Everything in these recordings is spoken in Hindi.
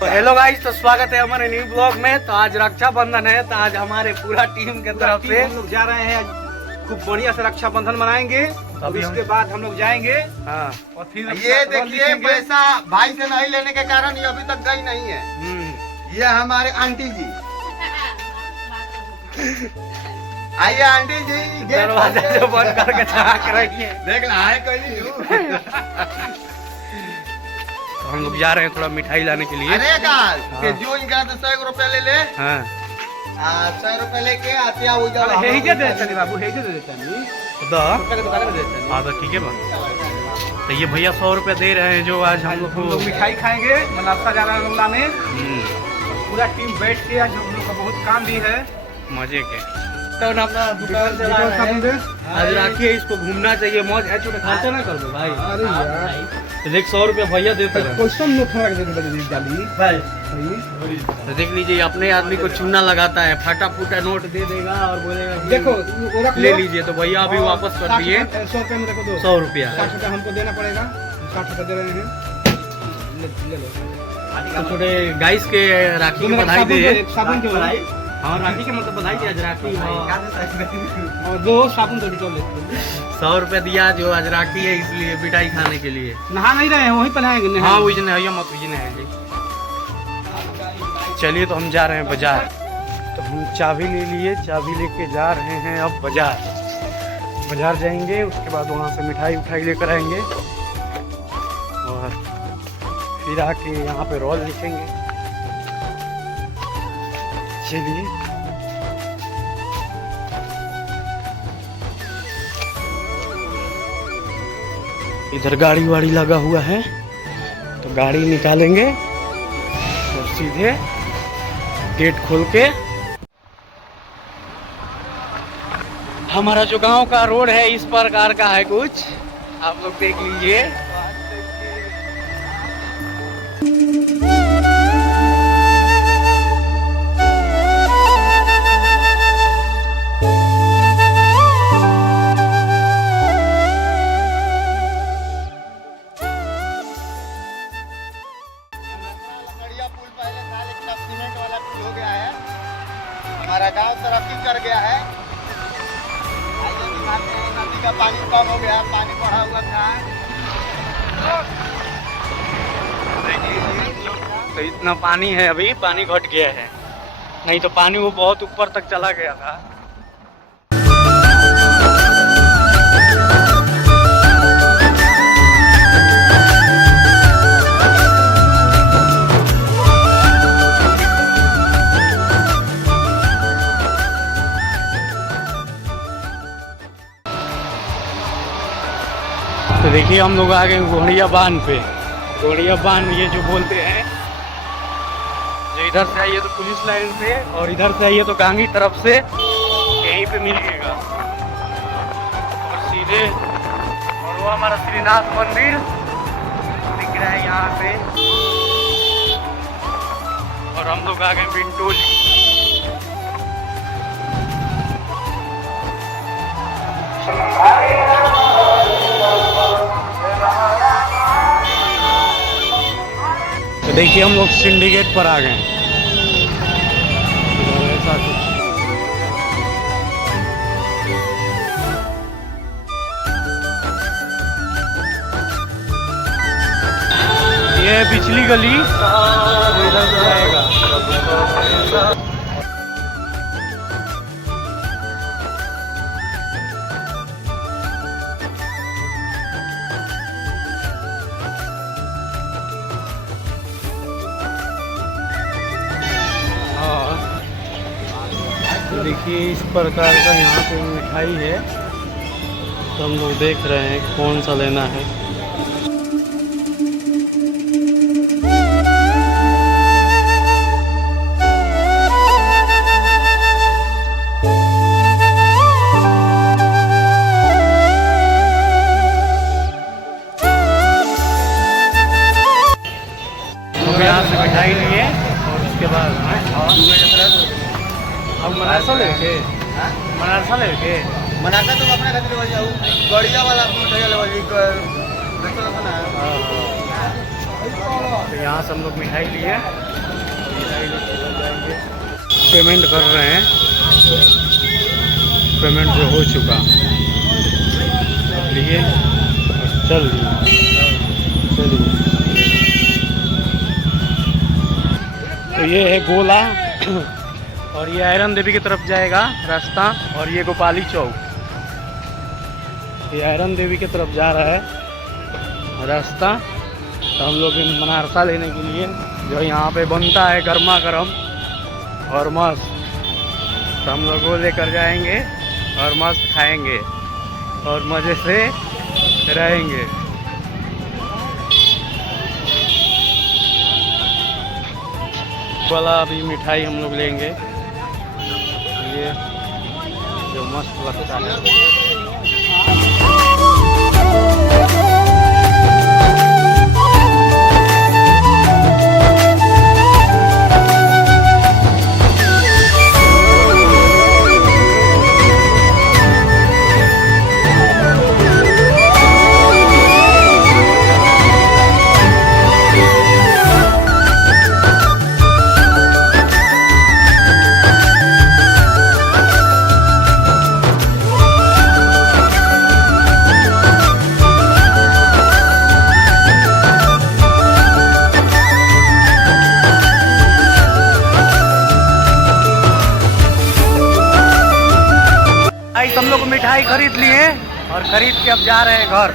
तो हेलो गाइस, तो स्वागत है हमारे न्यू ब्लॉग में। तो आज रक्षाबंधन है, तो आज हमारे पूरा टीम के तरफ से हम लोग जा रहे हैं। खूब बढ़िया से रक्षाबंधन मनाएंगे। अभी उसके बाद हम लोग जाएंगे। हाँ, और फिर ये देखिए, पैसा भाई से नहीं लेने के कारण ये अभी तक गई नहीं है। ये हमारे आंटी जी। आइए आंटी जी, दरवाजा जो बंद करके झाँक रही है। देख रहा है कोई नहीं। तो हम लोग जा रहे हैं थोड़ा मिठाई लाने के लिए। अरे काल के जो इनका 100 रुपया ले ले। हाँ, 100 रुपया लेके आते हैं उधर। हे ही दे देते बाबू, हे ही दे देते हैं। छोटा के दुकान में दे देते हैं। हाँ, तो ठीक है बा। तो ये भैया 100 रुपया दे रहे हैं जो आज हम लोग हम को। लोग मिठाई खाएंगे। नाश्ता जा रहा है हम लोग लाने। पूरा टीम बैठ के आज हम लोग का बहुत काम भी है। मजे के तो अपना दुकान चला रहे हैं। आज राखी है, इसको घूमना चाहिए। मौज है, छोटे खर्चा ना कर दो भाई। अरे यार, तो देख 100 रुपया भैया देते हैं। क्वेश्चन लोग खड़ा कर देते डाली भाई, भाई। तो देख लीजिए, अपने आदमी को चूना लगाता है, फटा फूटा नोट दे देगा और बोलेगा कि देखो वो रख ले लो। लीजिए। तो भैया अभी वापस कर दिए 100 रुपये में देखो, दो 100 रुपया। 60 रुपया हमको देना पड़ेगा। 60 रुपया दे रहे हैं। ले लो। तो थोड़े गाइस के राखी की बधाई दे। साबुन जो है, हाँ, राखी के मतलब बधाई दिया। आज राखी और 2 साबुन तो डिटॉल लेते 100 रुपया दिया जो आज राखी है, इसलिए मिठाई खाने के लिए। नहा नहीं रहे हैं, वहीं पर नहाएंगे। हाँ, उजने है मत उजने है जी। चलिए, तो हम जा रहे हैं बाजार। तो हम चाबी ले लिए, चाबी लेके जा रहे हैं अब बाजार जाएंगे। उसके बाद वहाँ से मिठाई उठाई लेकर आएंगे और फिर आके यहाँ पे रोल लिखेंगे। चलिए, इधर गाड़ी वाड़ी लगा हुआ है, तो गाड़ी निकालेंगे और सीधे गेट खोल के। हमारा जो गांव का रोड है इस प्रकार का है कुछ, आप लोग देख लीजिए। हमारा गांव तरक्की कर गया है। आइए दिखाते हैं, नदी का पानी कम हो गया, पानी बढ़ा हुआ था। तो इतना पानी है, अभी पानी घट गया है, नहीं तो पानी वो बहुत ऊपर तक चला गया था। तो देखिए, हम लोग आ गए घोड़िया बांध पे। घोड़िया बांध ये जो बोलते हैं, जो इधर से आइए तो पुलिस लाइन से और इधर से आइए तो गांगी तरफ से यहीं पे मिलिएगा। और सीधे, और वो हमारा श्रीनाथ मंदिर दिख रहा है यहाँ पे। और हम लोग आ गए बिंटोली। तो देखिए, हम लोग सिंडिकेट पर आ गए। ऐसा कुछ ये है पिछली गली, जो इधर से जाएगा। देखिए, इस प्रकार का यहाँ पे मिठाई है। तो हम लोग देख रहे हैं कौन सा लेना है। हम यहाँ से मिठाई लिए और उसके बाद अब मनारसा लेके मनाता तो अपने खातिर ले जाऊ। गड़िया वाला अपने ले जाऊ। तो यहाँ से हम लोग मिठाई लिए, मिठाई लेके चल जाएंगे। पेमेंट कर रहे हैं, पेमेंट जो हो चुका लिए और चलिए। तो ये है गोला और ये आयरन देवी की तरफ जाएगा रास्ता, और ये गोपाली चौक, ये आयरन देवी की तरफ जा रहा है रास्ता। तो हम लोग मनारसा लेने के लिए जो यहाँ पे बनता है गर्मा गर्म और मस्त, तो हम लोग वो लेकर जाएंगे और मस्त खाएंगे और मज़े से रहेंगे। वाला अभी मिठाई हम लोग लेंगे, ये जो मस्त लगता है। हम लोग मिठाई खरीद लिए और खरीद के अब जा रहे हैं घर,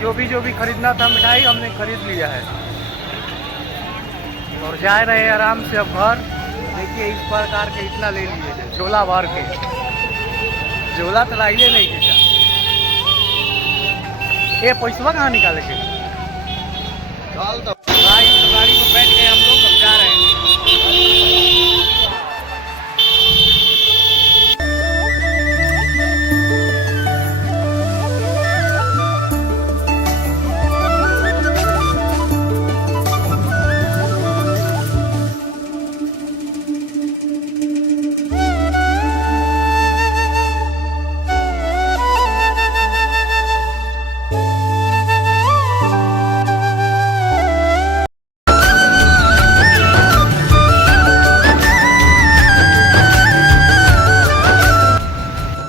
क्योंकि जो भी खरीदना था मिठाई हमने खरीद लिया है और जा रहे हैं आराम से अब घर। देखिए इस प्रकार के इतना ले लिए थे, झोला भर के, झोला तो लाइए नहीं खींचा। ये पैसा कहाँ निकाले थे? गाड़ी को बैठ गए हम लोग, अब जा रहे हैं।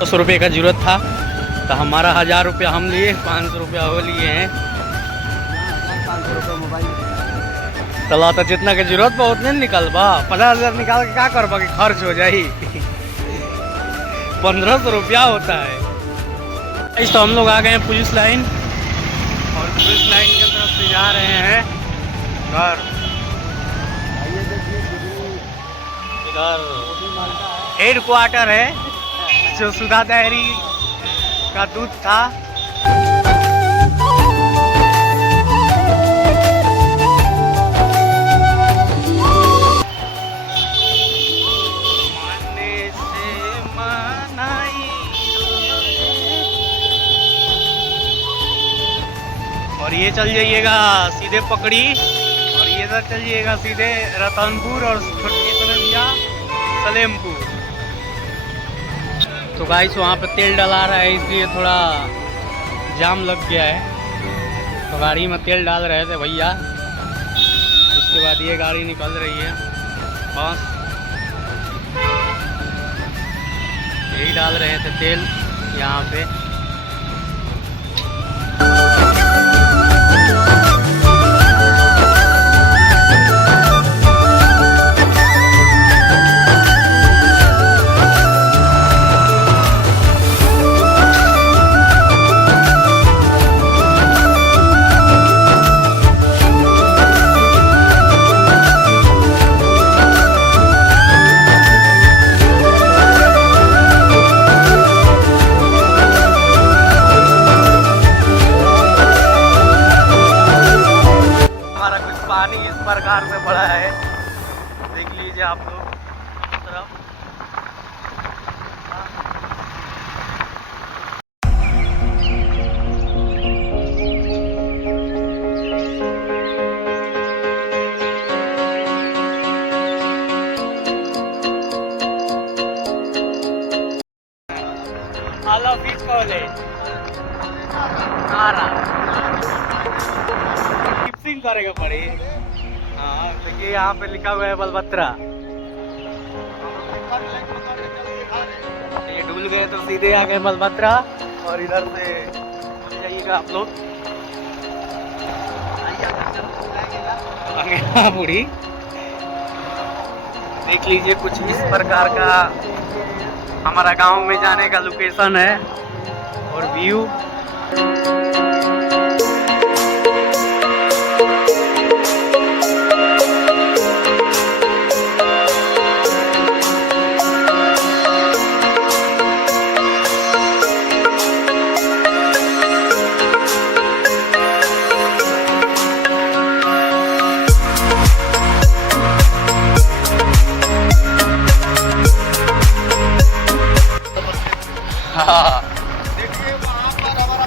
500 रुपये का जरूरत था, तो हमारा 1000 रुपया हम लिए, 500 रुपया वो लिए हैं। 500 रुपये मोबाइल चला तो जितना के जरूरत बा उतने निकल बा, 50,000 निकाल के क्या करबा कि खर्च हो जाही। 1500 रुपया होता है। इस तो हम लोग आ गए हैं पुलिस लाइन, और पुलिस लाइन की तरफ से जा रहे हैं घर। इधर हेड क्वार्टर है जो सुधा डेयरी का दूध था। और ये चल जाइएगा सीधे पकड़ी, और ये इधर चल जाइएगा सीधे रतनपुर और छोटी सनदिया सलेमपुर। तो गाइस वहाँ पे तेल डला रहा है, इसलिए थोड़ा जाम लग गया है। तो गाड़ी में तेल डाल रहे थे भैया, उसके बाद ये गाड़ी निकल रही है बस, यही डाल रहे थे तेल यहाँ पे। पानी इस प्रकार से पड़ा है, देख लीजिए आप लोग तरफ। Hello, which college? Ara. Boxing करेगा पड़ी। हाँ देखिए यहाँ पे लिखा हुआ है बलबत्रा। ये डूल गए तो सीधे आ गए बलबत्रा और इधर से जाइएगा आप लोग बुढ़ी। देख लीजिए कुछ इस प्रकार का हमारा गांव में जाने का लोकेशन है और व्यू। देखिए वहाँ पर हमारा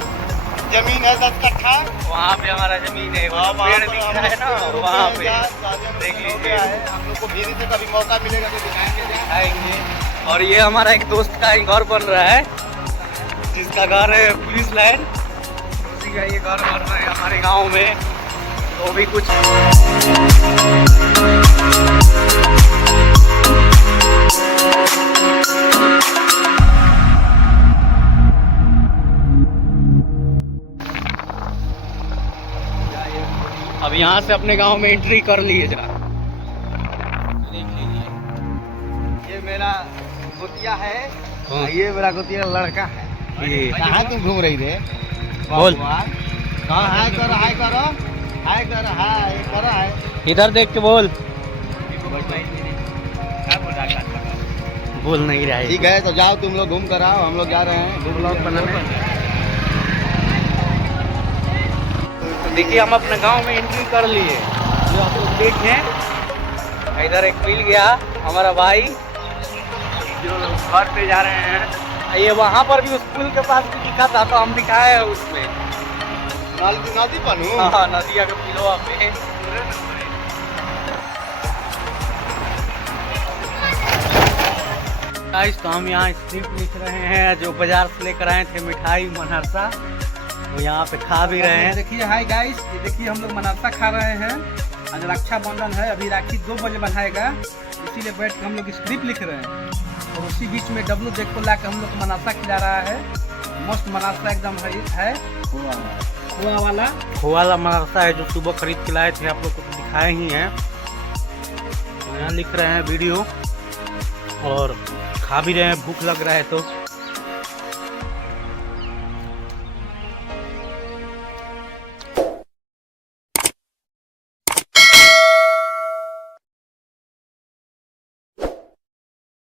जमीन है 10 कट्ठा। वहाँ पे हमारा जमीन है, वो पेड़ दिख रहा है ना वहाँ पे। देख लीजिए हम लोग को भी से कभी मौका मिलेगा तो दिखाएंगे आएंगे। और ये हमारा एक दोस्त का ही घर बन रहा है जिसका घर है पुलिस लाइन, उसी का ये घर बन रहा है हमारे गांव में। तो भी कुछ अब यहाँ से अपने गांव में एंट्री कर लिए जरा। देख लीजिए ये मेरा गोतिया है। हाँ। ये मेरा गोतिया लड़का है। ये कहाँ तुम घूम रही थे? बोल। कहाँ हाय करो हाय करो हाय करो हाय करो हाय। इधर देख के बोल। बोल नहीं रहा है। ठीक है तो जाओ तुम लोग घूम कर आओ, हम लोग जा रहे हैं ब्लॉग बनाने। देखिए हम अपने गांव में एंट्री कर लिए, जो आप लोग देखें इधर एक मिल गया हमारा भाई जो घर पे जा रहे हैं। ये वहाँ पर भी उस पुल के पास भी दिखा था तो हम दिखाए हैं उसमें। नदी बनू। हाँ नदिया के पिलवा पे। गाइस तो हम यहाँ स्क्रिप्ट लिख रहे हैं जो बाजार से लेकर आए थे मिठाई मनहरसा, तो यहाँ पे खा भी रहे हैं। देखिए हाय गाइस, ये देखिए हम लोग मनासा खा रहे हैं। आज रक्षाबंधन है, अभी राखी 2 बजे बंधाएगा, इसीलिए बैठ के हम लोग स्क्रिप्ट लिख रहे हैं। और उसी बीच में डब्लू जेक को ला के हम लोग को मनासा खिला रहा है। मस्त मनासा एकदम है खोआ वाला। खोआ वाला मनहरसा है जो सुबह खरीद के लाए थे, आप लोग को तो दिखाए ही हैं। तो यहाँ लिख रहे हैं वीडियो और खा भी रहे हैं, भूख लग रहा है तो